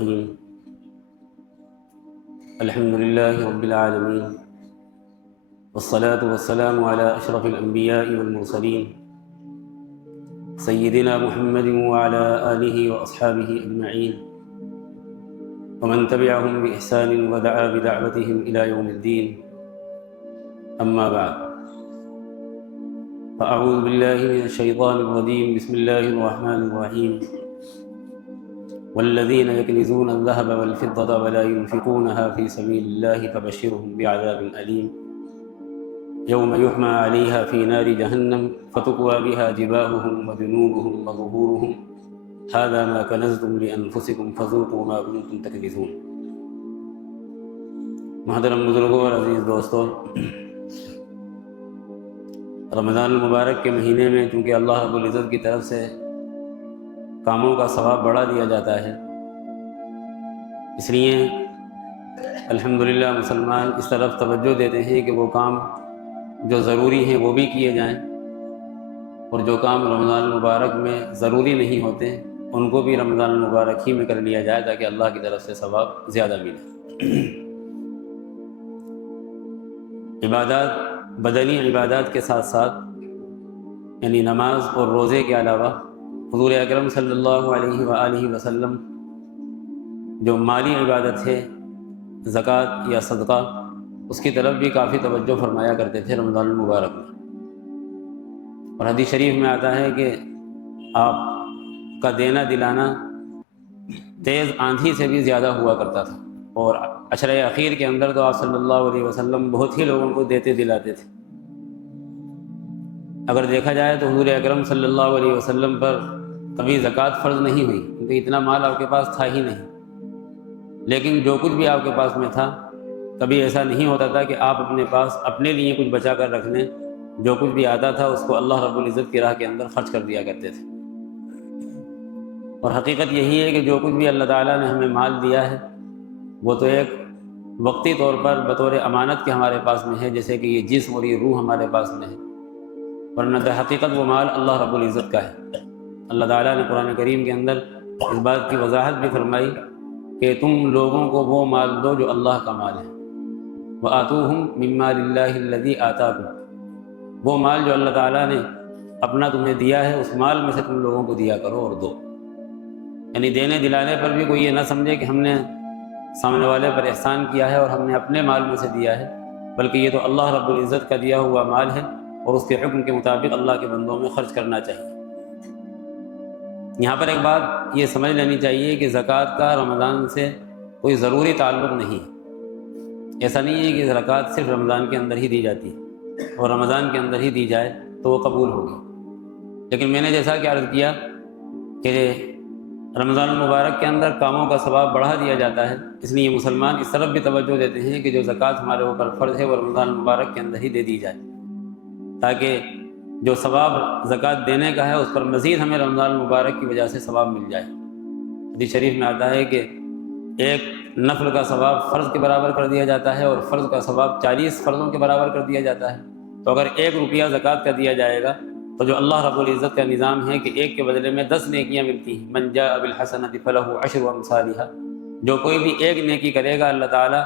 الرحیم الحمد للہ رب العالمین والصلاة والسلام علی اشرف الانبیاء والمرسلین سیدنا محمد وعلی آلہ واصحابہ اجمعین ومن تبعهم بإحسان ودعا بدعوتهم إلى يوم الدين أما بعد فأعوذ بالله من الشيطان الرجيم بسم الله الرحمن الرحيم والذين يكنزون الذهب والفضة ولا ينفقونها في سبيل الله فبشرهم بعذاب أليم يوم يحمى عليها في نار جهنم فتكوى بها جباههم وجنوبهم وظهورهم هذا ما كنزتم لأنفسكم فذوقوا ما كنتم تكنزون۔ محترم بزرگوں اور عزیز دوستوں، رمضان المبارک کے مہینے میں چونکہ اللہ رب العزت کی طرف سے کاموں کا ثواب بڑھا دیا جاتا ہے، اس لیے الحمدللہ مسلمان اس طرف توجہ دیتے ہیں کہ وہ کام جو ضروری ہیں وہ بھی کیے جائیں، اور جو کام رمضان المبارک میں ضروری نہیں ہوتے ان کو بھی رمضان المبارک ہی میں کر لیا جائے تاکہ اللہ کی طرف سے ثواب زیادہ ملے۔ عبادات، بدنی عبادات کے ساتھ ساتھ یعنی نماز اور روزے کے علاوہ حضور اکرم صلی اللہ علیہ وآلہ وسلم جو مالی عبادت ہے زکوٰۃ یا صدقہ، اس کی طرف بھی کافی توجہ فرمایا کرتے تھے رمضان المبارک میں۔ اور حدیث شریف میں آتا ہے کہ آپ کا دینا دلانا تیز آندھی سے بھی زیادہ ہوا کرتا تھا، اور عشرہ اخیر کے اندر تو آپ صلی اللہ علیہ وسلم بہت ہی لوگوں کو دیتے دلاتے تھے۔ اگر دیکھا جائے تو حضور اکرم صلی اللہ علیہ وسلم پر کبھی زکوٰۃ فرض نہیں ہوئی کیونکہ اتنا مال آپ کے پاس تھا ہی نہیں، لیکن جو کچھ بھی آپ کے پاس میں تھا کبھی ایسا نہیں ہوتا تھا کہ آپ اپنے پاس اپنے لیے کچھ بچا کر رکھ لیں، جو کچھ بھی آتا تھا اس کو اللہ رب العزت کی راہ کے اندر خرچ کر دیا کرتے تھے۔ اور حقیقت یہی ہے کہ جو کچھ بھی اللہ تعالیٰ نے ہمیں مال دیا ہے وہ تو ایک وقتی طور پر بطور امانت کے ہمارے پاس میں ہے، جیسے کہ یہ جسم اور یہ روح ہمارے پاس میں ہے، ورنہ در حقیقت وہ مال اللہ رب العزت کا ہے۔ اللہ تعالیٰ نے قرآن کریم کے اندر اس بات کی وضاحت بھی فرمائی کہ تم لوگوں کو وہ مال دو جو اللہ کا مال ہے، وَآتُوهُمْ مِن مَّالِ اللَّهِ الَّذِي آتَاكُمْ، وہ مال جو اللہ تعالیٰ نے اپنا تمہیں دیا ہے اس مال میں سے تم لوگوں کو دیا کرو اور دو۔ یعنی دینے دلانے پر بھی کوئی یہ نہ سمجھے کہ ہم نے سامنے والے پر احسان کیا ہے اور ہم نے اپنے مال میں سے دیا ہے، بلکہ یہ تو اللہ رب العزت کا دیا ہوا مال ہے اور اس کے حکم کے مطابق اللہ کے بندوں میں خرچ کرنا چاہیے۔ یہاں پر ایک بات یہ سمجھ لینی چاہیے کہ زکوٰۃ کا رمضان سے کوئی ضروری تعلق نہیں ہے۔ ایسا نہیں ہے کہ زکوٰۃ صرف رمضان کے اندر ہی دی جاتی ہے اور رمضان کے اندر ہی دی جائے تو وہ قبول ہوگی، لیکن میں نے جیسا کہ عرض کیا کہ رمضان المبارک کے اندر کاموں کا ثواب بڑھا دیا جاتا ہے، اس لیے مسلمان اس طرف بھی توجہ دیتے ہیں کہ جو زکوٰۃ ہمارے اوپر فرض ہے وہ رمضان المبارک کے اندر ہی دے دی جائے، تاکہ جو ثواب زکوٰۃ دینے کا ہے اس پر مزید ہمیں رمضان المبارک کی وجہ سے ثواب مل جائے۔ حدیث شریف میں آتا ہے کہ ایک نفل کا ثواب فرض کے برابر کر دیا جاتا ہے اور فرض کا ثواب 40 فرضوں کے برابر کر دیا جاتا ہے۔ تو اگر 1 روپیہ زکوٰۃ کا دیا جائے گا تو جو اللہ رب العزت کا نظام ہے کہ 1 کے بدلے میں 10 نیکیاں ملتی ہیں، من جاء بالحسنۃ فلہ 10 امثالھا، جو کوئی بھی 1 نیکی کرے گا اللہ تعالیٰ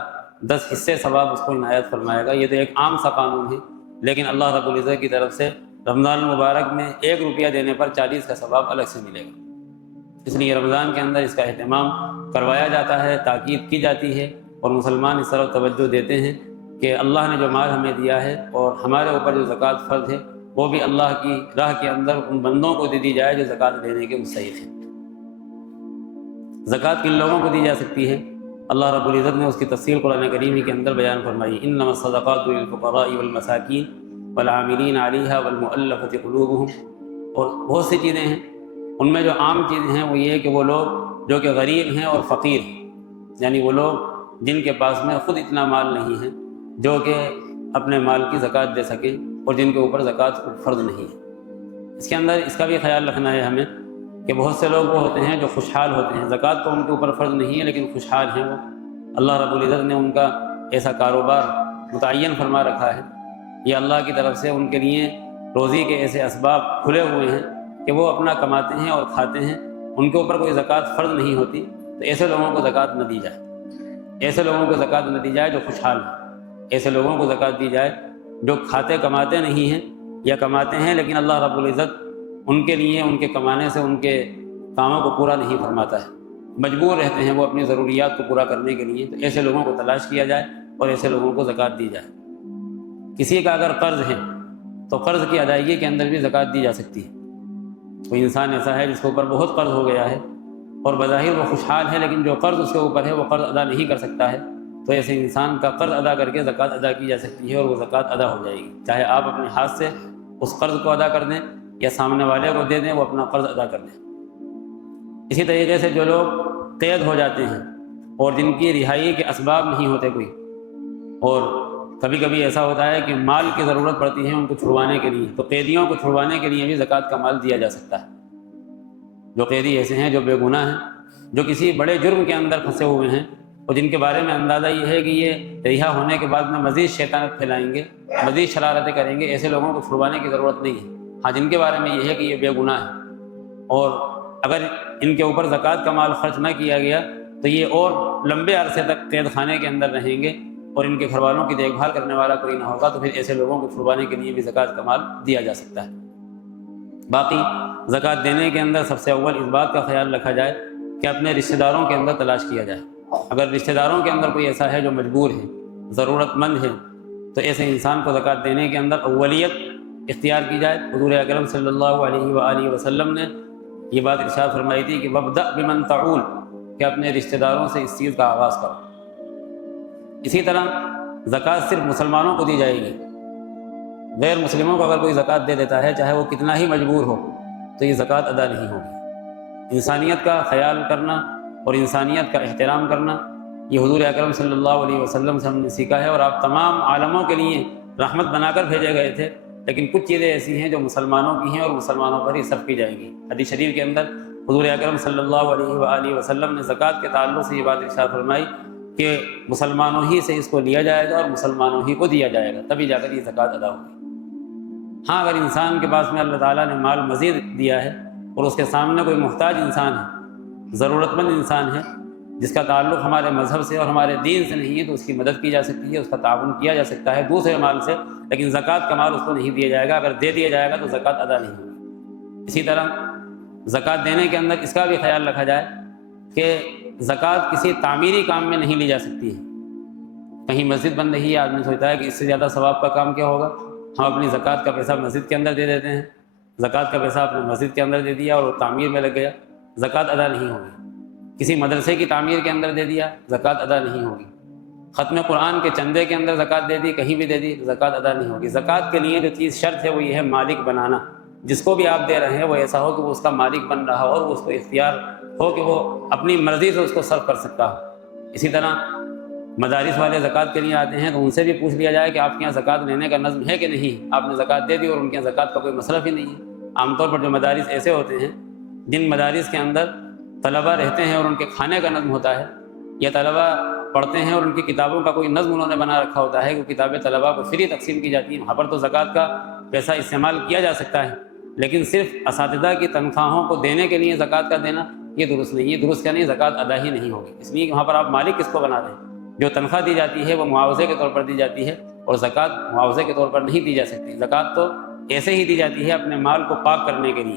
10 حصے ثواب اس کو عنایت فرمائے گا۔ یہ تو ایک عام سا قانون ہے، لیکن اللہ رب العزت کی طرف سے رمضان المبارک میں 1 روپیہ دینے پر 40 کا ثواب الگ سے ملے گا۔ اس لیے رمضان کے اندر اس کا اہتمام کروایا جاتا ہے، تاکید کی جاتی ہے، اور مسلمان اس طرف توجہ دیتے ہیں کہ اللہ نے جو مال ہمیں دیا ہے اور ہمارے اوپر جو زکوٰۃ فرض ہے وہ بھی اللہ کی راہ کے اندر ان بندوں کو دے دی جائے جو زکوٰۃ دینے کے مستحق ہیں۔ زکوٰۃ کن لوگوں کو دی جا سکتی ہے؟ اللہ رب العزت نے اس کی تفصیل قرآن کریم کے اندر بیان فرمائی، انما الصدقات للفقراء والمساکین والعاملین علیہا والمؤلفۃ قلوبہم، اور بہت سی چیزیں ہیں، ان میں جو عام چیزیں ہیں وہ یہ کہ وہ لوگ جو کہ غریب ہیں اور فقیر ہیں، یعنی وہ لوگ جن کے پاس میں خود اتنا مال نہیں ہے جو کہ اپنے مال کی زکوٰۃ دے سکیں اور جن کے اوپر زکوٰۃ فرض نہیں ہے۔ اس کے اندر اس کا بھی خیال رکھنا ہے ہمیں کہ بہت سے لوگ وہ ہوتے ہیں جو خوشحال ہوتے ہیں، زکوٰۃ تو ان کے اوپر فرض نہیں ہے لیکن خوشحال ہیں وہ، اللہ رب العزت نے ان کا ایسا کاروبار متعین فرما رکھا ہے، یہ اللہ کی طرف سے ان کے لیے روزی کے ایسے اسباب کھلے ہوئے ہیں کہ وہ اپنا کماتے ہیں اور کھاتے ہیں، ان کے اوپر کوئی زکوٰۃ فرض نہیں ہوتی، تو ایسے لوگوں کو زکوٰۃ نہ دی جائے، ایسے لوگوں کو زکوٰۃ نہ دی جائے جو خوشحال ہیں، ایسے لوگوں کو زکوٰۃ دی جائے جو کھاتے کماتے نہیں ہیں یا کماتے ہیں لیکن اللہ رب العزت ان کے لیے ان کے کمانے سے ان کے کاموں کو پورا نہیں فرماتا ہے، مجبور رہتے ہیں وہ اپنی ضروریات کو پورا کرنے کے لیے، تو ایسے لوگوں کو تلاش کیا جائے اور ایسے لوگوں کو زکوٰۃ دی جائے۔ کسی کا اگر قرض ہے تو قرض کی ادائیگی کے اندر بھی زکوٰۃ دی جا سکتی ہے۔ کوئی انسان ایسا ہے جس کے اوپر بہت قرض ہو گیا ہے اور بظاہر وہ خوشحال ہے لیکن جو قرض اس کے اوپر ہے وہ قرض ادا نہیں کر سکتا ہے، تو ایسے انسان کا قرض ادا کر کے زکوٰۃ ادا کی جا سکتی ہے اور وہ زکوٰۃ ادا ہو جائے گی، چاہے آپ اپنے ہاتھ سے اس قرض کو ادا کر دیں یا سامنے والے کو دے دیں، وہ اپنا قرض ادا کر دیں۔ اسی طریقے سے جو لوگ قید ہو جاتے ہیں اور جن کی رہائی کے اسباب نہیں ہوتے کوئی، اور کبھی کبھی ایسا ہوتا ہے کہ مال کی ضرورت پڑتی ہے ان کو چھڑوانے کے لیے، تو قیدیوں کو چھڑوانے کے لیے بھی زکوٰۃ کا مال دیا جا سکتا ہے۔ جو قیدی ایسے ہیں جو بے گناہ ہیں، جو کسی بڑے جرم کے اندر پھنسے ہوئے ہیں اور جن کے بارے میں اندازہ یہ ہے کہ یہ رہا ہونے کے بعد میں مزید شیطانت پھیلائیں گے، مزید شرارتیں کریں گے، ایسے لوگوں کو چھڑوانے کی ضرورت نہیں ہے۔ ہاں، جن کے بارے میں یہ ہے کہ یہ بے گناہ ہے اور اگر ان کے اوپر زکوٰۃ کا مال خرچ نہ کیا گیا تو یہ اور لمبے عرصے تک قید خانے کے اندر رہیں گے اور ان کے گھر والوں کی دیکھ بھال کرنے والا کوئی نہ ہوگا، تو پھر ایسے لوگوں کو چھڑوانے کے لیے بھی زکوٰۃ کا مال دیا جا سکتا ہے۔ باقی زکوٰۃ دینے کے اندر سب سے اول اس بات کا خیال رکھا جائے کہ اپنے رشتہ داروں کے اندر تلاش کیا جائے۔ اگر رشتہ داروں کے اندر کوئی ایسا ہے جو مجبور ہے، ضرورت مند ہے، تو ایسے انسان کو زکوٰۃ دینے کے اندر اولیت اختیار کی جائے۔ حضور اکرم صلی اللہ علیہ وآلہ وسلم نے یہ بات ارشاد فرمائی تھی کہ وَابْدَأْ بِمَنْ تَعُولُ، کہ اپنے رشتہ داروں سے اس چیز کا آغاز کرو۔ اسی طرح زکوٰۃ صرف مسلمانوں کو دی جائے گی، غیر مسلموں کو اگر کوئی زکوٰۃ دے دیتا ہے چاہے وہ کتنا ہی مجبور ہو تو یہ زکوٰۃ ادا نہیں ہوگی۔ انسانیت کا خیال کرنا اور انسانیت کا احترام کرنا یہ حضور اکرم صلی اللہ علیہ وسلم سے ہم نے سیکھا ہے، اور آپ تمام عالموں کے لیے رحمت بنا کر بھیجے گئے تھے، لیکن کچھ چیزیں ایسی ہیں جو مسلمانوں کی ہیں اور مسلمانوں پر ہی صرف کی جائیں گی۔ حدیث شریف کے اندر حضور اکرم صلی اللہ علیہ وآلہ وسلم نے زکوٰۃ کے تعلق سے یہ بات ارشاد فرمائی کہ مسلمانوں ہی سے اس کو لیا جائے گا اور مسلمانوں ہی کو دیا جائے گا، تبھی جا کر یہ زکوٰۃ ادا ہوگی۔ ہاں، اگر انسان کے پاس میں اللہ تعالیٰ نے مال مزید دیا ہے اور اس کے سامنے کوئی محتاج انسان ہے، ضرورت مند انسان ہے جس کا تعلق ہمارے مذہب سے اور ہمارے دین سے نہیں ہے، تو اس کی مدد کی جا سکتی ہے، اس کا تعاون کیا جا سکتا ہے دوسرے مال سے، لیکن زکوٰۃ کا مال اس کو نہیں دیا جائے گا۔ اگر دے دیا جائے گا تو زکوٰۃ ادا نہیں ہوگی۔ اسی طرح زکوٰۃ دینے کے اندر اس کا بھی خیال رکھا جائے کہ زکوٰۃ کسی تعمیری کام میں نہیں لی جا سکتی ہے۔ کہیں مسجد بن رہی ہے، آدمی سوچتا ہے کہ اس سے زیادہ ثواب کا کام کیا ہوگا، ہم اپنی زکوٰۃ کا پیسہ مسجد کے اندر دے دیتے ہیں، زکوٰۃ کا پیسہ اپنے مسجد کے اندر دے دیا اور وہ تعمیر میں لگ گیا، زکوٰۃ ادا نہیں ہوگی۔ کسی مدرسے کی تعمیر کے اندر دے دیا، زکوٰۃ ادا نہیں ہوگی۔ ختم قرآن کے چندے کے اندر زکوٰۃ دے دی، کہیں بھی دے دی، زکوٰۃ ادا نہیں ہوگی۔ زکوٰۃ کے لیے جو چیز شرط ہے وہ یہ ہے مالک بنانا، جس کو بھی آپ دے رہے ہیں وہ ایسا ہو کہ وہ اس کا مالک بن رہا ہو اور اس کو اختیار ہو کہ وہ اپنی مرضی سے اس کو صرف کر سکتا ہو۔ اسی طرح مدارس والے زکوٰۃ کے لیے آتے ہیں تو ان سے بھی پوچھ لیا جائے کہ آپ کے یہاں زکوٰۃ لینے کا نظم ہے کہ نہیں، آپ نے زکوٰۃ دے دی اور ان کے یہاں زکوٰۃ کا کوئی مصرف ہی نہیں ہے۔ عام طور پر جو مدارس ایسے ہوتے ہیں جن مدارس کے اندر طلبہ رہتے ہیں اور ان کے کھانے کا نظم ہوتا ہے، یا طلبہ پڑھتے ہیں اور ان کی کتابوں کا کوئی نظم انہوں نے بنا رکھا ہوتا ہے کہ کتابیں طلبہ کو فری تقسیم کی جاتی ہیں، وہاں پر تو زکوٰۃ کا پیسہ استعمال کیا جا سکتا ہے، لیکن صرف اساتذہ کی تنخواہوں کو دینے کے لیے زکوٰۃ کا دینا یہ درست نہیں ہے۔ درست کیا نہیں، زکوٰۃ ادا ہی نہیں ہوگی، اس لیے کہ وہاں پر آپ مالک کس کو بنا رہے ہیں۔ جو تنخواہ دی جاتی ہے وہ معاوضے کے طور پر دی جاتی ہے اور زکوٰۃ معاوضے کے طور پر نہیں دی جا سکتی۔ زکوٰۃ تو ایسے ہی دی جاتی ہے اپنے مال کو پاک کرنے کے لیے۔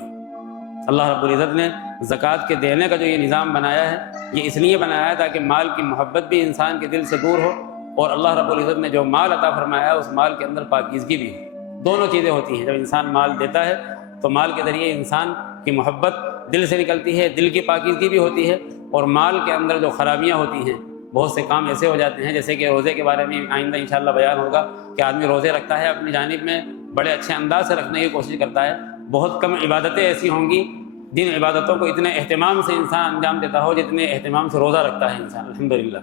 اللہ رب العزت نے زکوٰۃ کے دینے کا جو یہ نظام بنایا ہے یہ اس لیے بنایا ہے تاکہ مال کی محبت بھی انسان کے دل سے دور ہو، اور اللہ رب العزت نے جو مال عطا فرمایا ہے اس مال کے اندر پاکیزگی بھی ہو۔ دونوں چیزیں ہوتی ہیں، جب انسان مال دیتا ہے تو مال کے ذریعے انسان کی محبت دل سے نکلتی ہے، دل کی پاکیزگی بھی ہوتی ہے، اور مال کے اندر جو خرابیاں ہوتی ہیں، بہت سے کام ایسے ہو جاتے ہیں جیسے کہ روزے کے بارے میں آئندہ انشاءاللہ بیان ہوگا کہ آدمی روزے رکھتا ہے، اپنی جانب میں بڑے اچھے انداز سے رکھنے کی کوشش کرتا ہے، بہت کم عبادتیں ایسی ہوں گی جن عبادتوں کو اتنے اہتمام سے انسان انجام دیتا ہو جتنے اہتمام سے روزہ رکھتا ہے انسان۔ الحمدللہ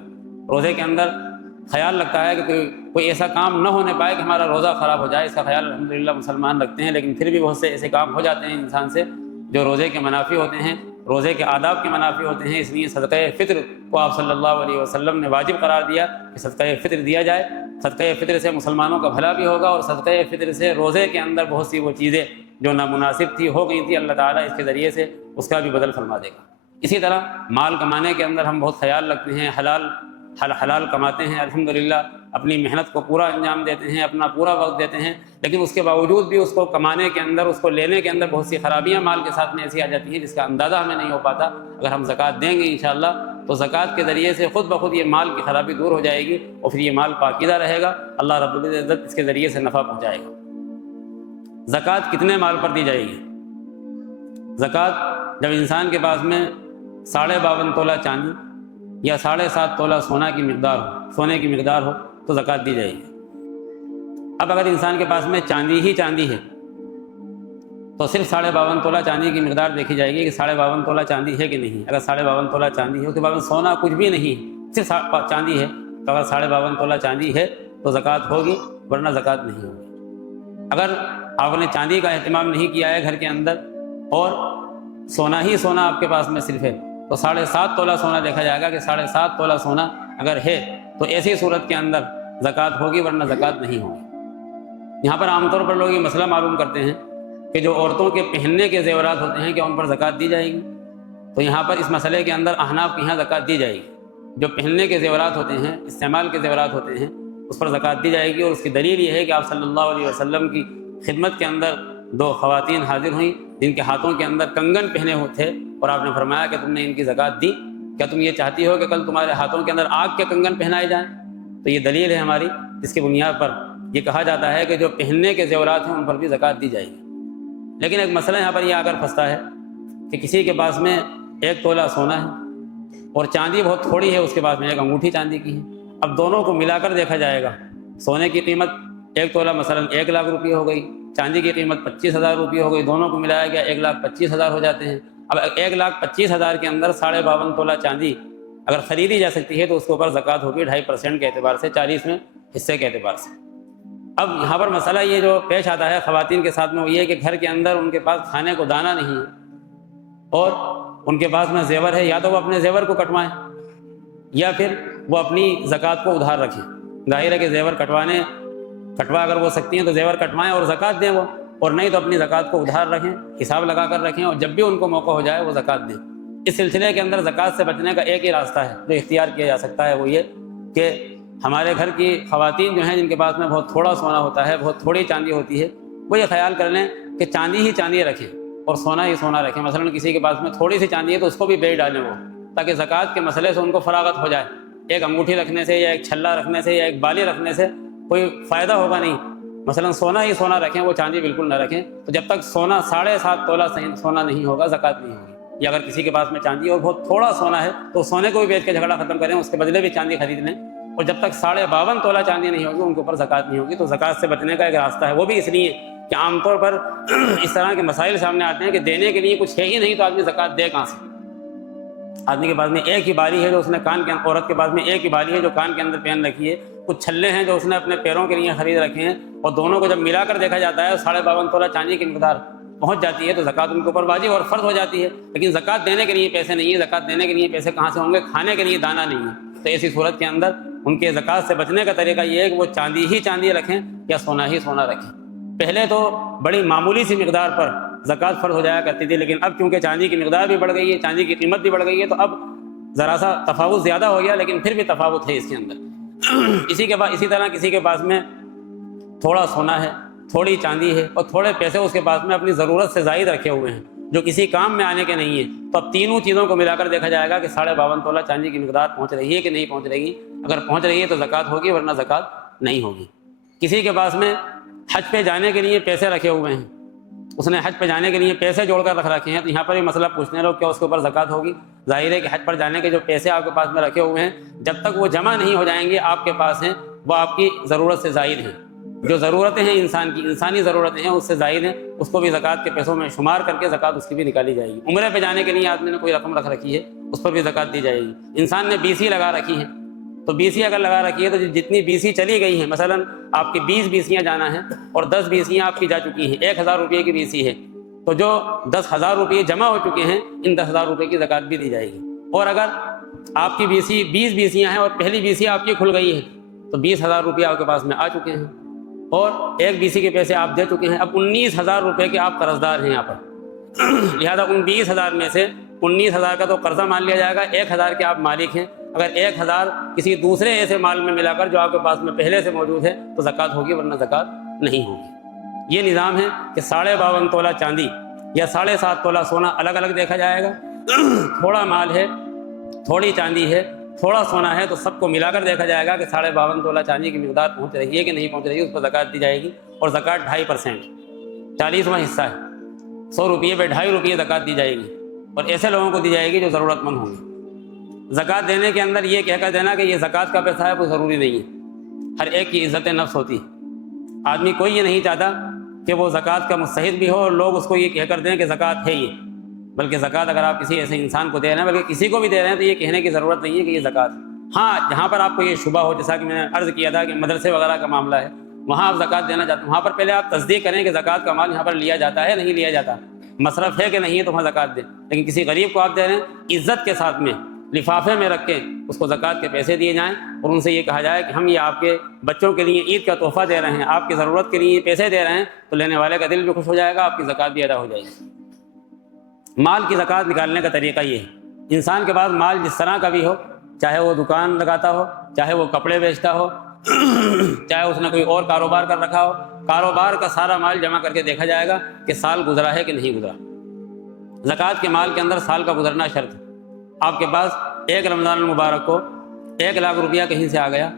روزے کے اندر خیال رکھتا ہے کہ کوئی ایسا کام نہ ہونے پائے کہ ہمارا روزہ خراب ہو جائے، اس کا خیال الحمدللہ مسلمان رکھتے ہیں، لیکن پھر بھی بہت سے ایسے کام ہو جاتے ہیں انسان سے جو روزے کے منافی ہوتے ہیں، روزے کے آداب کے منافی ہوتے ہیں۔ اس لیے صدقہ فطر کو آپ صلی اللہ علیہ وسلم نے واجب قرار دیا کہ صدقہ فطر دیا جائے۔ صدقہ فطر سے مسلمانوں کا بھلا بھی ہوگا، اور صدقہ فطر سے روزے کے اندر بہت سی وہ چیزیں جو نامناسب تھی ہو گئی تھی، اللہ تعالیٰ اس کے ذریعے سے اس کا بھی بدل فرما دے گا۔ اسی طرح مال کمانے کے اندر ہم بہت خیال رکھتے ہیں، حلال کماتے ہیں، الحمدللہ اپنی محنت کو پورا انجام دیتے ہیں، اپنا پورا وقت دیتے ہیں، لیکن اس کے باوجود بھی اس کو کمانے کے اندر، اس کو لینے کے اندر بہت سی خرابیاں مال کے ساتھ میں ایسی آ جاتی ہیں جس کا اندازہ ہمیں نہیں ہو پاتا۔ اگر ہم زکوٰۃ دیں گے انشاءاللہ تو زکوٰۃ کے ذریعے سے خود بخود یہ مال کی خرابی دور ہو جائے گی اور پھر یہ مال پاکیزہ رہے گا، اللہ رب العزت اس کے ذریعے سے نفع پہنچائے گا۔ زکوٰۃ کتنے مال پر دی جائے گی؟ زکوٰۃ جب انسان کے پاس میں 52.5 تولہ چاندی یا 7.5 تولہ سونے کی مقدار ہو تو زکوٰۃ دی جائے گی۔ اب اگر انسان کے پاس میں چاندی ہی چاندی ہے تو صرف 52.5 تولہ چاندی کی مقدار دیکھی جائے گی کہ 52.5 تولہ چاندی ہے کہ نہیں۔ اگر 52.5 تولہ چاندی ہے، اس کے بعد میں سونا کچھ بھی نہیں، صرف چاندی ہے، تو اگر 52.5 تولہ چاندی ہے تو زکوٰۃ ہوگی، ورنہ زکوٰۃ نہیں ہوگی۔ اگر آپ نے چاندی کا اہتمام نہیں کیا ہے گھر کے اندر اور سونا ہی سونا آپ کے پاس میں صرف ہے تو 7.5 تولہ سونا دیکھا جائے گا کہ 7.5 تولہ سونا اگر ہے تو ایسی صورت کے اندر زکوٰۃ ہوگی، ورنہ زکوٰۃ نہیں ہوگی۔ یہاں پر عام طور پر لوگ یہ مسئلہ معلوم کرتے ہیں کہ جو عورتوں کے پہننے کے زیورات ہوتے ہیں کیا ان پر زکوٰۃ دی جائے گی؟ تو یہاں پر اس مسئلے کے اندر احناف کے یہاں زکوٰۃ دی جائے گی۔ جو پہننے کے زیورات ہوتے ہیں، استعمال کے زیورات ہوتے ہیں، اس پر زکوٰۃ دی جائے گی، اور اس کی دلیل یہ ہے کہ آپ صلی اللہ علیہ وسلم کی خدمت کے اندر 2 خواتین حاضر ہوئیں جن کے ہاتھوں کے اندر کنگن پہنے ہوئے تھے، اور آپ نے فرمایا کہ تم نے ان کی زکوٰۃ دی، کیا تم یہ چاہتی ہو کہ کل تمہارے ہاتھوں کے اندر آگ کے کنگن پہنائے جائیں؟ تو یہ دلیل ہے ہماری، جس کی بنیاد پر یہ کہا جاتا ہے کہ جو پہننے کے زیورات ہیں ان پر بھی زکوٰۃ دی جائے گی۔ لیکن ایک مسئلہ یہاں پر یہ آ کر پھنستا ہے کہ کسی کے پاس میں 1 تولہ سونا ہے اور چاندی بہت تھوڑی ہے، اس کے پاس میں ایک انگوٹھی چاندی کی ہے۔ اب دونوں کو ملا کر دیکھا جائے گا، سونے کی قیمت 1 تولہ مثلاً 1 لاکھ روپیہ ہو گئی، چاندی کی قیمت 25,000 روپیہ ہو گئی، دونوں کو ملایا گیا 1,25,000 ہو جاتے ہیں۔ اب 1,25,000 کے اندر 52.5 تولہ چاندی اگر خریدی جا سکتی ہے تو اس کے اوپر زکوٰۃ ہوگی 2.5% کے اعتبار سے، 40ویں حصے کے اعتبار سے۔ اب یہاں پر مسئلہ یہ جو پیش آتا ہے خواتین کے ساتھ میں وہ یہ ہے کہ گھر کے اندر ان کے پاس کھانے کو دانہ نہیں ہے اور ان کے پاس میں زیور ہے، یا تو وہ اپنے زیور کو کٹوائیں یا پھر وہ اپنی زکوٰۃ کو ادھار رکھیں۔ ظاہر ہے کہ زیور کٹوا اگر وہ سکتی ہیں تو زیور کٹوائیں اور زکوٰۃ دیں وہ، اور نہیں تو اپنی زکوٰۃ کو ادھار رکھیں، حساب لگا کر رکھیں، اور جب بھی ان کو موقع ہو جائے وہ زکوٰۃ دیں۔ اس سلسلے کے اندر زکوٰۃ سے بچنے کا ایک ہی راستہ ہے جو اختیار کیا جا سکتا ہے، وہ یہ کہ ہمارے گھر کی خواتین جو ہیں جن کے پاس میں بہت تھوڑا سونا ہوتا ہے، بہت تھوڑی چاندی ہوتی ہے، وہ یہ خیال کر لیں کہ چاندی ہی چاندی رکھیں اور سونا ہی سونا رکھیں۔ مثلاً کسی کے پاس میں تھوڑی سی چاندی ہے تو اس کو بھی بیچ ڈالیں وہ، تاکہ زکوٰۃ کے مسئلے سے ان کو فراغت ہو جائے۔ ایک انگوٹھی رکھنے سے یا ایک چھلا رکھنے سے یا ایک بالی رکھنے سے کوئی فائدہ ہوگا نہیں۔ مثلاً سونا ہی سونا رکھیں، وہ چاندی بالکل نہ رکھیں۔ تو جب تک سونا 7.5 تولہ سونا نہیں ہوگا زکوٰۃ نہیں ہوگی۔ یا اگر کسی کے پاس میں چاندی اور بہت تھوڑا سونا ہے تو سونے کو بھی بیچ کے جھگڑا ختم کریں، اس کے بدلے بھی چاندی خرید لیں، اور جب تک 52.5 تولہ چاندی نہیں ہوگی ان کے اوپر زکوٰۃ نہیں ہوگی۔ تو زکوٰۃ سے بچنے کا ایک راستہ ہے، وہ بھی اس لیے کہ عام طور پر اس طرح کے مسائل سامنے آتے ہیں کہ دینے کے لیے کچھ ہے ہی نہیں تو آدمی زکوٰۃ دے کہاں سے؟ آدمی کے پاس میں ایک ہی بالی ہے جو اس نے عورت کے پاس میں ایک ہی بالی ہے جو کان کے اندر پہن رکھی ہے، کچھ چھلے ہیں جو اس نے اپنے پیروں کے لیے خرید رکھے ہیں، اور دونوں کو جب ملا کر دیکھا جاتا ہے 52.5 تولہ چاندی کی مقدار پہنچ جاتی ہے تو زکوٰۃ ان کے اوپر واجب اور فرض ہو جاتی ہے۔ لیکن زکوٰۃ دینے کے لیے پیسے نہیں ہے، زکوٰۃ دینے کے لیے پیسے کہاں سے ہوں گے؟ کھانے کے لیے دانہ نہیں ہے۔ تو ایسی صورت کے اندر ان کے زکوٰۃ سے بچنے کا طریقہ یہ ہے کہ وہ چاندی ہی چاندی رکھیں یا سونا ہی سونا رکھیں۔ پہلے تو بڑی معمولی سی مقدار پر زکوٰۃ فرض ہو جایا کرتی تھی، لیکن اب چونکہ چاندی کی مقدار بھی بڑھ گئی ہے، چاندی کی قیمت بھی بڑھ گئی ہے، تو اب ذرا سا تفاوت زیادہ ہو گیا، لیکن پھر بھی تفاوت ہے اس کے اندر۔ اسی طرح کسی کے پاس میں تھوڑا سونا ہے، تھوڑی چاندی ہے اور تھوڑے پیسے اس کے پاس میں اپنی ضرورت سے زائد رکھے ہوئے ہیں جو کسی کام میں آنے کے نہیں ہیں، تو اب تینوں چیزوں کو ملا کر دیکھا جائے گا کہ 52.5 تولہ چاندی کی مقدار پہنچ رہی ہے کہ نہیں پہنچ رہی۔ اگر پہنچ رہی ہے تو زکوٰۃ ہوگی، ورنہ زکوٰۃ نہیں ہوگی۔ کسی کے پاس میں حج پہ جانے کے لیے پیسے رکھے ہوئے ہیں، اس نے حج پہ جانے کے لیے پیسے جوڑ کر رکھ رکھے ہیں، تو یہاں پر بھی مسئلہ پوچھنے لوگ کیا اس کے اوپر زکوٰۃ ہوگی؟ ظاہر ہے کہ حج پر جانے کے جو پیسے آپ کے پاس میں رکھے ہوئے ہیں جب تک وہ جمع نہیں ہو جائیں گے آپ کے پاس ہیں، وہ آپ کی ضرورت سے زائد ہیں۔ جو ضرورتیں ہیں انسان کی انسانی ضرورتیں ہیں اس سے زائد ہیں، اس کو بھی زکوٰۃ کے پیسوں میں شمار کر کے زکوٰۃ اس کی بھی نکالی جائے گی۔ عمرے پہ جانے کے لیے آدمی نے کوئی رقم رکھ رکھی ہے، اس پر بھی زکوٰۃ دی جائے گی۔ انسان نے BC لگا رکھی ہے، تو BC اگر لگا رکھی ہے تو جتنی BC چلی گئی ہیں، مثلاً آپ کی 20 BCیاں جانا ہے اور 10 BCیاں آپ کی جا چکی ہیں، 1,000 روپئے کی BC ہے، تو جو 10,000 روپئے جمع ہو چکے ہیں ان 10,000 روپئے کی زکوٰۃ بھی دی جائے گی۔ اور اگر آپ کی BC 20 BCیاں ہیں اور پہلی BC آپ کی کھل گئی ہے تو 20,000 روپئے آپ کے پاس میں آ چکے ہیں اور ایک BC کے پیسے آپ دے چکے ہیں، اب 19,000 روپئے کے آپ قرض دار ہیں یہاں پر، لہذا ان 20,000 میں سے 19,000 کا تو قرضہ مان لیا جائے گا، 1,000 کے آپ مالک ہیں، اگر 1,000 کسی دوسرے ایسے مال میں ملا کر جو آپ کے پاس میں پہلے سے موجود ہے تو زکوٰۃ ہوگی، ورنہ زکوٰۃ نہیں ہوگی۔ یہ نظام ہے کہ 52.5 تولہ چاندی یا 7.5 تولہ سونا الگ الگ دیکھا جائے گا، تھوڑا مال ہے، تھوڑی چاندی ہے، تھوڑا سونا ہے، تو سب کو ملا کر دیکھا جائے گا کہ 52.5 تولہ چاندی کی مقدار پہنچ رہی ہے کہ نہیں پہنچ رہی ہے، اس پر زکوٰۃ دی جائے گی، اور زکوٰۃ 2.5%، 40واں حصہ ہے، 100 روپیے پہ 2.5 روپیے زکوٰۃ دی جائے گی، اور ایسے لوگوں کو دی جائے گی جو ضرورت مند ہوں گے۔ زکوٰۃ دینے کے اندر یہ کہہ کر دینا کہ یہ زکوٰۃ کا پیسہ ہے وہ ضروری نہیں ہے، ہر ایک کی عزت نفس ہوتی ہے، آدمی کوئی یہ نہیں چاہتا کہ وہ زکوٰۃ کا مستحق بھی ہو اور لوگ اس کو یہ کہہ کر دیں کہ زکوٰۃ ہے یہ، بلکہ زکوٰۃ اگر آپ کسی ایسے انسان کو دے رہے ہیں، بلکہ کسی کو بھی دے رہے ہیں، تو یہ کہنے کی ضرورت نہیں ہے کہ یہ زکوٰۃ۔ ہاں جہاں پر آپ کو یہ شبہ ہو، جیسا کہ میں نے عرض کیا تھا کہ مدرسے وغیرہ کا معاملہ ہے، وہاں آپ زکوٰۃ دینا چاہتے ہیں، وہاں پر پہلے آپ تصدیق کریں کہ زکوٰۃ کا مال یہاں پر لیا جاتا ہے نہیں لیا جاتا، مصرف ہے کہ نہیں ہے، تو وہاں زکوٰۃ دیں۔ لیکن کسی غریب کو آپ دے رہے ہیں، عزت کے ساتھ میں لفافے میں رکھ کے اس کو زکوٰۃ کے پیسے دیے جائیں، اور ان سے یہ کہا جائے کہ ہم یہ آپ کے بچوں کے لیے عید کا تحفہ دے رہے ہیں، آپ کی ضرورت کے لیے پیسے دے رہے ہیں، تو لینے والے کا دل بھی خوش ہو جائے گا، آپ کی زکوٰۃ بھی ادا ہو جائے گی۔ مال کی زکوٰۃ نکالنے کا طریقہ یہ ہے، انسان کے پاس مال جس طرح کا بھی ہو، چاہے وہ دکان لگاتا ہو، چاہے وہ کپڑے بیچتا ہو، چاہے اس نے کوئی اور کاروبار کر رکھا ہو، کاروبار کا سارا مال جمع کر کے دیکھا جائے گا کہ سال گزرا ہے کہ نہیں گزرا۔ زکوٰۃ کے مال کے اندر سال کا گزرنا شرط ہے۔ آپ کے پاس ایک رمضان المبارک کو 1,00,000 روپیہ کہیں سے آ گیا،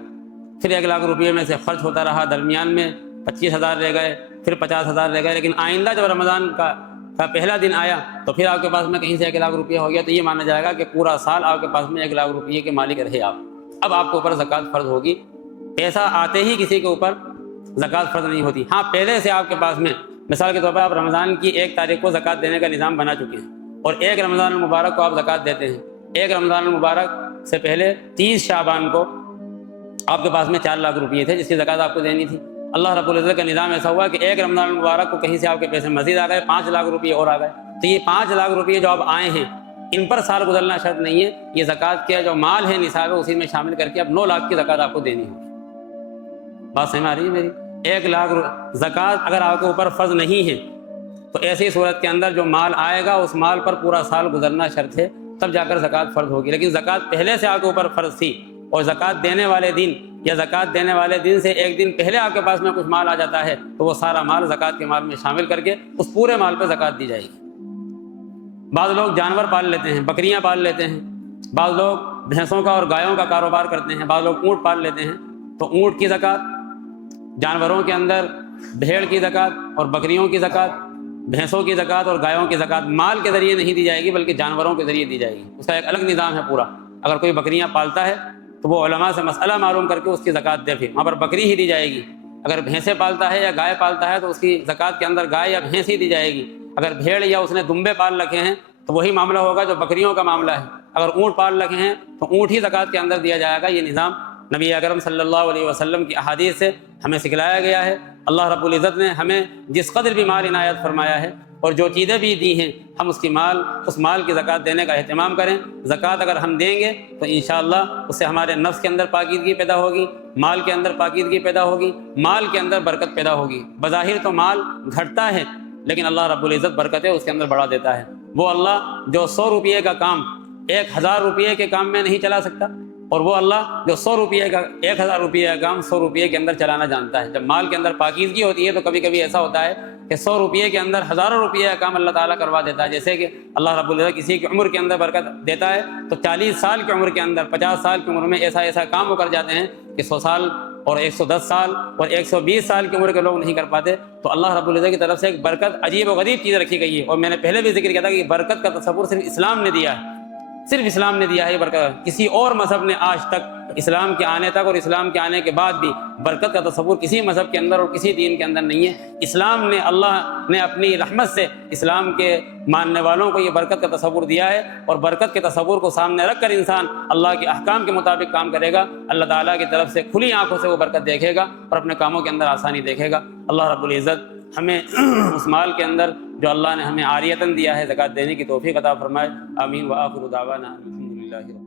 پھر 1,00,000 روپیے میں سے خرچ ہوتا رہا، درمیان میں 25,000 رہ گئے، پھر 50,000 رہ گئے، لیکن آئندہ جب رمضان کا پہلا دن آیا تو پھر آپ کے پاس میں کہیں سے 1,00,000 روپیہ ہو گیا، تو یہ مانا جائے گا کہ پورا سال آپ کے پاس میں 1,00,000 روپیے کے مالک رہے آپ۔ اب آپ کے اوپر زکوٰۃ فرض ہوگی، پیسہ آتے ہی کسی کے اوپر زکوٰۃ فرض نہیں ہوتی۔ ہاں پہلے سے آپ کے پاس میں مثال کے طور پر آپ رمضان کی 1 تاریخ کو زکوٰۃ دینے کا نظام بنا چکے ہیں، اور 1 رمضان المبارک کو آپ زکوٰۃ دیتے ہیں، 1 رمضان المبارک سے پہلے 30 شعبان کو آپ کے پاس میں 4,00,000 روپیے تھے جس کی زکوٰۃ آپ کو دینی تھی۔ اللہ رب العزت کا نظام ایسا ہوا کہ 1 رمضان المبارک کو کہیں سے آپ کے پیسے مزید آ گئے، 5,00,000 روپیے اور آ گئے، تو یہ 5,00,000 روپیے جو اب آئے ہیں ان پر سال گزرنا شرط نہیں ہے، یہ زکوٰۃ کا جو مال ہے نصاب ہے اسی میں شامل کر کے اب 9,00,000 کی زکوٰۃ آپ کو دینی ہوگی۔ بات سمجھ آ رہی ہے میری؟ 1,00,000 زکوٰۃ اگر آپ کے اوپر فرض نہیں ہے تو ایسی صورت کے اندر جو مال آئے گا اس مال پر پورا سال گزرنا شرط ہے، تب جا کر زکوٰۃ فرض ہوگی۔ لیکن زکوٰۃ پہلے سے آپ کے اوپر فرض تھی اور زکوٰۃ دینے والے دن یا زکوٰۃ دینے والے دن سے 1 دن پہلے آپ کے پاس میں کچھ مال آ جاتا ہے تو وہ سارا مال زکوٰۃ کے مال میں شامل کر کے اس پورے مال پہ زکوٰۃ دی جائے گی۔ بعض لوگ جانور پال لیتے ہیں، بکریاں پال لیتے ہیں، بعض لوگ بھینسوں کا اور گایوں کا کاروبار کرتے ہیں، بعض لوگ اونٹ پال لیتے ہیں، تو اونٹ کی زکوٰۃ، جانوروں کے اندر بھیڑ کی زکوٰۃ اور بکریوں کی زکوٰۃ، بھینسوں کی زکوٰۃ اور گایوں کی زکوٰۃ مال کے ذریعے نہیں دی جائے گی بلکہ جانوروں کے ذریعے دی جائے گی۔ اس کا ایک الگ نظام ہے پورا۔ اگر کوئی بکریاں پالتا ہے تو وہ علماء سے مسئلہ معلوم کر کے اس کی زکوٰۃ دے، پھر وہاں پر بکری ہی دی جائے گی۔ اگر بھینسیں پالتا ہے یا گائے پالتا ہے تو اس کی زکوٰۃ کے اندر گائے یا بھینس ہی دی جائے گی۔ اگر بھیڑ یا اس نے دمبے پال رکھے ہیں تو وہی معاملہ ہوگا جو بکریوں کا معاملہ ہے۔ اگر اونٹ پال رکھے ہیں تو اونٹ ہی زکوٰۃ کے اندر دیا جائے گا۔ یہ نظام نبی اکرم صلی اللہ علیہ وسلم کی احادیث سے ہمیں سکھلایا گیا ہے۔ اللہ رب العزت نے ہمیں جس قدر بھی مال عنایت فرمایا ہے اور جو چیزیں بھی دی ہیں ہم اس مال کی زکوٰۃ دینے کا اہتمام کریں۔ زکوٰۃ اگر ہم دیں گے تو انشاءاللہ اس سے ہمارے نفس کے اندر پاکیزگی پیدا ہوگی، مال کے اندر پاکیزگی پیدا ہوگی، مال کے اندر برکت پیدا ہوگی۔ بظاہر تو مال گھٹتا ہے لیکن اللہ رب العزت برکتیں اس کے اندر بڑھا دیتا ہے۔ وہ اللہ جو 100 روپیے کا کام 1,000 روپیے کے کام میں نہیں چلا سکتا، اور وہ اللہ جو 100 روپیے کا 1,000 روپیے کا کام 100 روپیے کے اندر چلانا جانتا ہے۔ جب مال کے اندر پاکیزگی ہوتی ہے تو کبھی کبھی ایسا ہوتا ہے کہ 100 روپیے کے اندر ہزاروں روپیے کا کام اللہ تعالیٰ کروا دیتا ہے۔ جیسے کہ اللہ رب العزت کسی کی عمر کے اندر برکت دیتا ہے تو 40 سال کی عمر کے اندر 50 سال کی عمر میں ایسا کام وہ کر جاتے ہیں کہ 100 سال اور 110 سال اور 120 سال کی عمر کے لوگ نہیں کر پاتے۔ تو اللہ رب العزت کی طرف سے ایک برکت عجیب و غریب چیز رکھی گئی ہے، اور میں نے پہلے بھی ذکر کیا تھا کہ برکت کا تصور صرف اسلام نے دیا ہے، صرف اسلام نے دیا ہے یہ برکت۔ کسی اور مذہب نے آج تک اسلام کے آنے تک اور اسلام کے آنے کے بعد بھی برکت کا تصور کسی مذہب کے اندر اور کسی دین کے اندر نہیں ہے۔ اسلام نے، اللہ نے اپنی رحمت سے اسلام کے ماننے والوں کو یہ برکت کا تصور دیا ہے، اور برکت کے تصور کو سامنے رکھ کر انسان اللہ کے احکام کے مطابق کام کرے گا، اللہ تعالیٰ کی طرف سے کھلی آنکھوں سے وہ برکت دیکھے گا اور اپنے کاموں کے اندر آسانی دیکھے گا۔ اللہ رب العزت ہمیں اس مال کے اندر جو اللہ نے ہمیں عاریتاً دیا ہے زکوٰۃ دینے کی توفیق عطا فرمائے۔ آمین۔ وآخر دعوانا الحمدللہ۔